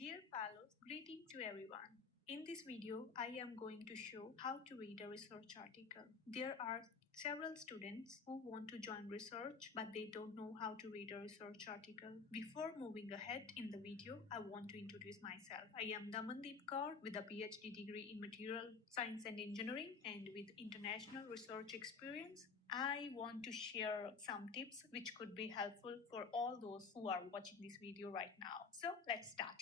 Dear fellows, greeting to everyone. In this video, I am going to show how to read a research article. There are several students who want to join research but they don't know how to read a research article. Before moving ahead in the video, I want to introduce myself. I am Damandeep Kaur with a PhD degree in Material Science and Engineering and with international research experience. I want to share some tips which could be helpful for all those who are watching this video right now. So let's start.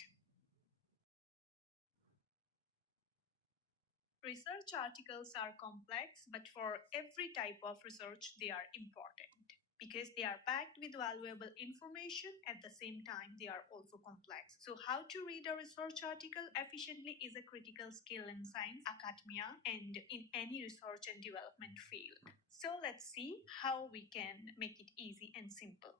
Research articles are complex, but for every type of research, they are important because they are packed with valuable information. At the same time, they are also complex. So, how to read a research article efficiently is a critical skill in science, academia, and in any research and development field. So, let's see how we can make it easy and simple.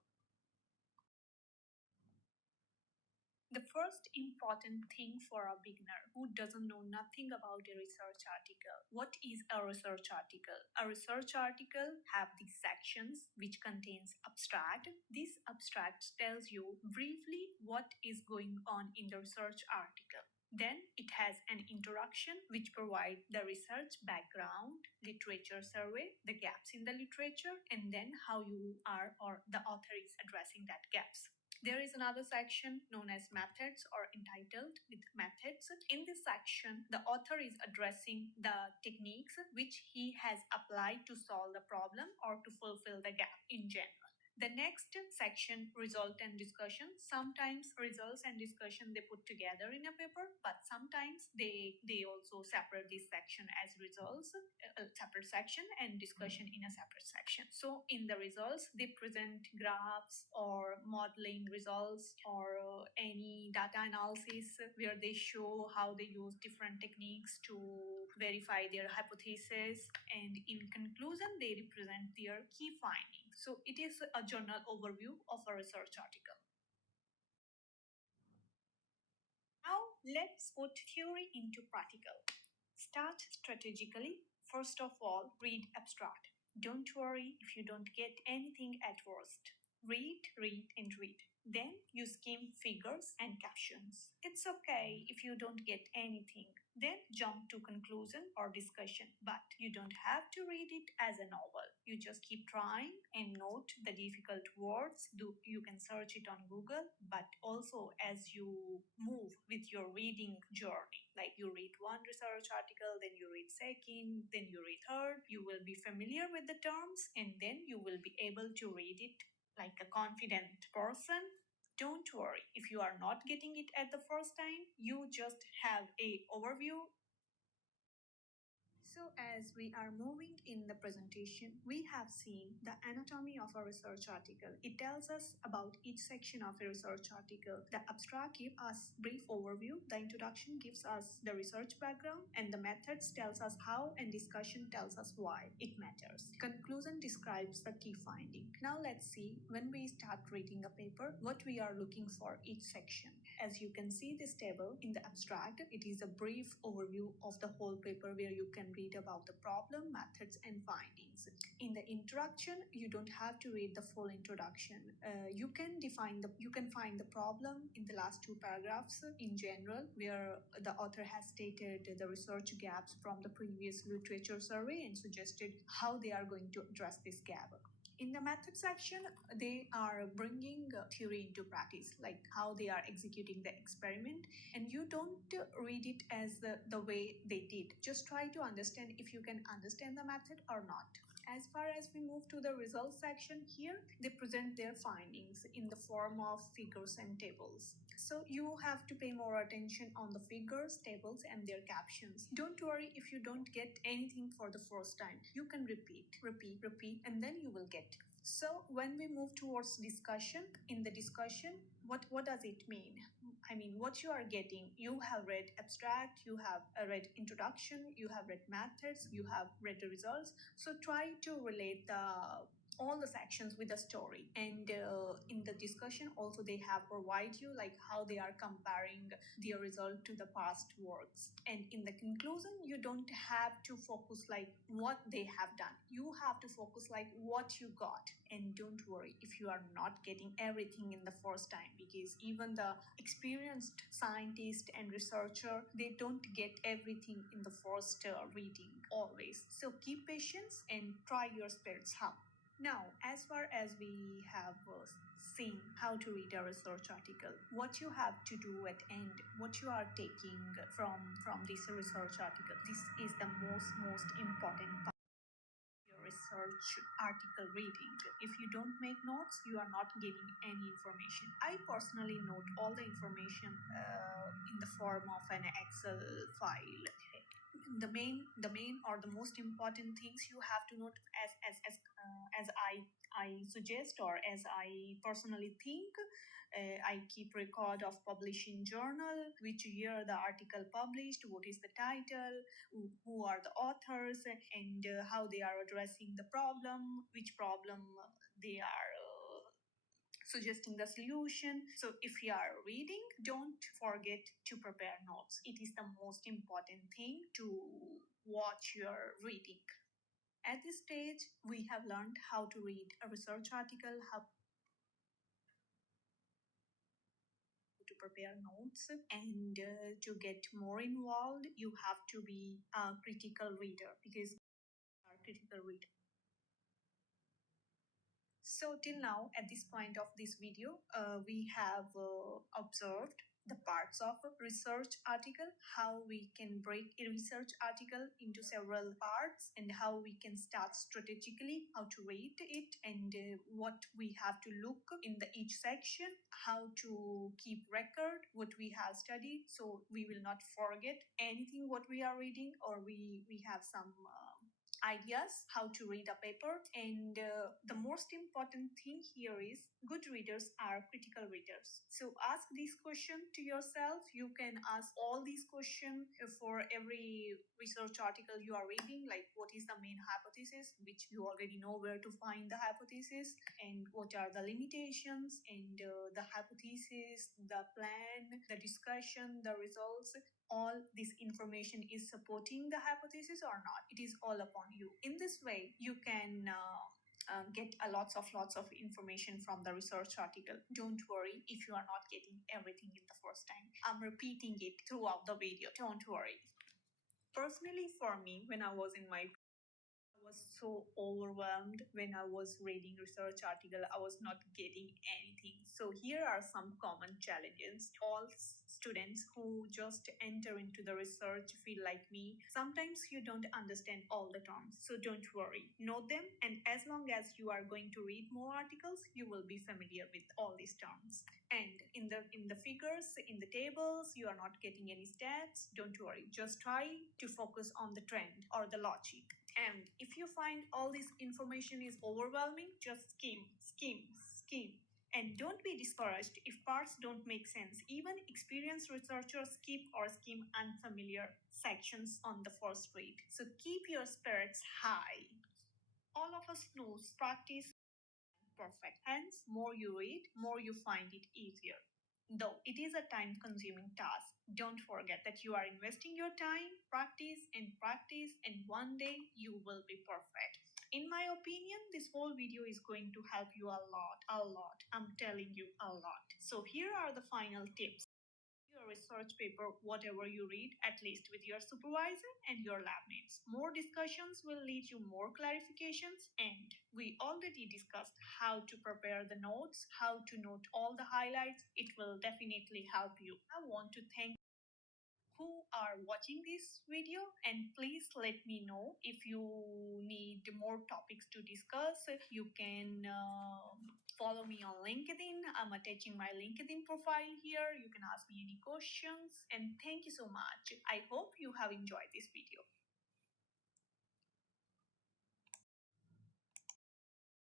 The first important thing for a beginner who doesn't know nothing about a research article. What is a research article? A research article have these sections which contains abstract. This abstract tells you briefly what is going on in the research article. Then it has an introduction which provides the research background, literature survey, the gaps in the literature, and then how you are or the author is addressing that gaps. There is another section known as methods or entitled with methods. In this section, the author is addressing the techniques which he has applied to solve the problem or to fulfill the gap in general. The next section, result and discussion. Sometimes results and discussion they put together in a paper, but sometimes they also separate this section as results, a separate section, and discussion in a separate section. So in the results, they present graphs or modeling results or any data analysis where they show how they use different techniques to verify their hypothesis, and in conclusion, they represent their key findings. So it is a journal overview of a research article. Now let's put theory into practical. Start strategically. First of all, read abstract. Don't worry if you don't get anything at first. Read, and read. Then you skim figures and captions. It's okay if you don't get anything. Then jump to conclusion or discussion, but you don't have to read it as a novel. You just keep trying and note the difficult words. You can search it on Google, but also as you move with your reading journey, like you read one research article, then you read second, then you read third, you will be familiar with the terms and then you will be able to read it like a confident person. Don't worry if you are not getting it at the first time, you just have a overview. So as we are moving in the presentation, we have seen the anatomy of a research article. It tells us about each section of a research article. The abstract gives us brief overview, the introduction gives us the research background, and the methods tells us how, and discussion tells us why it matters. Conclusion describes the key finding. Now let's see, when we start reading a paper, what we are looking for each section. As you can see this table in the abstract, it is a brief overview of the whole paper where you can read about the problem, methods, and findings. In the introduction, you don't have to read the full introduction. You can find the problem in the last two paragraphs in general, where the author has stated the research gaps from the previous literature survey and suggested how they are going to address this gap. In the method section, they are bringing theory into practice, like how they are executing the experiment, and you don't read it as the way they did. Just try to understand if you can understand the method or not. As far as we move to the results section, here they present their findings in the form of figures and tables. So you have to pay more attention on the figures, tables, and their captions. Don't worry if you don't get anything for the first time. You can repeat, and then you will get. So when we move towards discussion, in the discussion, what does it mean? I mean, what you are getting, you have read abstract, you have read introduction, you have read methods, you have read the results. So try to relate the all the sections with a story, and in the discussion also they have provide you like how they are comparing their result to the past works. And in the conclusion, you don't have to focus like what they have done, you have to focus like what you got. And don't worry if you are not getting everything in the first time, because even the experienced scientist and researcher, they don't get everything in the first reading always. So keep patience and try your spirits up. Now, as far as we have seen how to read a research article, what you have to do at end, what you are taking from this research article, this is the most important part of your research article reading. If you don't make notes, you are not getting any information. I personally note all the information in the form of an Excel file. The main or the most important things you have to note, as I suggest, or as I personally think. I keep record of publishing journal, which year the article published, what is the title, who are the authors, and how they are addressing the problem, which problem they are suggesting the solution. So if you are reading, don't forget to prepare notes. It is the most important thing to watch your reading. At this stage, we have learned how to read a research article, how to prepare notes, and to get more involved, you have to be a critical reader, because you are a critical reader. So till now, at this point of this video, we have observed the parts of a research article, how we can break a research article into several parts, and how we can start strategically how to rate it, and what we have to look in the each section, how to keep record what we have studied, so we will not forget anything what we are reading, or we have some ideas how to read a paper. And the most important thing here is good readers are critical readers. So ask this question to yourself. You can ask all these questions for every research article you are reading, like what is the main hypothesis, which you already know where to find the hypothesis, and what are the limitations, and the hypothesis, the plan, the discussion, the results, all this information is supporting the hypothesis or not. It is all upon you. In this way, you can get a lots of information from the research article. Don't worry if you are not getting everything in the first time. I'm repeating it throughout the video. Don't worry. Personally, for me, when I was in my I was so overwhelmed when I was reading research article. I was not getting anything. So here are some common challenges. All students who just enter into the research field like me, sometimes you don't understand all the terms. So don't worry. Know them, and as long as you are going to read more articles, you will be familiar with all these terms. And in the figures, in the tables, you are not getting any stats. Don't worry. Just try to focus on the trend or the logic. And if you find all this information is overwhelming, just skim. And don't be discouraged if parts don't make sense. Even experienced researchers skip or skim unfamiliar sections on the first read. So keep your spirits high. All of us knows practice perfect. Hence, more you read, more you find it easier. Though it is a time consuming task, don't forget that you are investing your time, practice, and one day you will be perfect. In my opinion, this whole video is going to help you a lot, a lot. I'm telling you a lot. So, here are the final tips. Your research paper, whatever you read, at least with your supervisor and your lab mates. More discussions will lead you more clarifications, and we already discussed how to prepare the notes, how to note all the highlights. It will definitely help you. I want to thank who are watching this video, and please let me know if you need more topics to discuss. You can follow me on LinkedIn. I'm attaching my LinkedIn profile here. You can ask me any questions, and thank you so much. I hope you have enjoyed this video.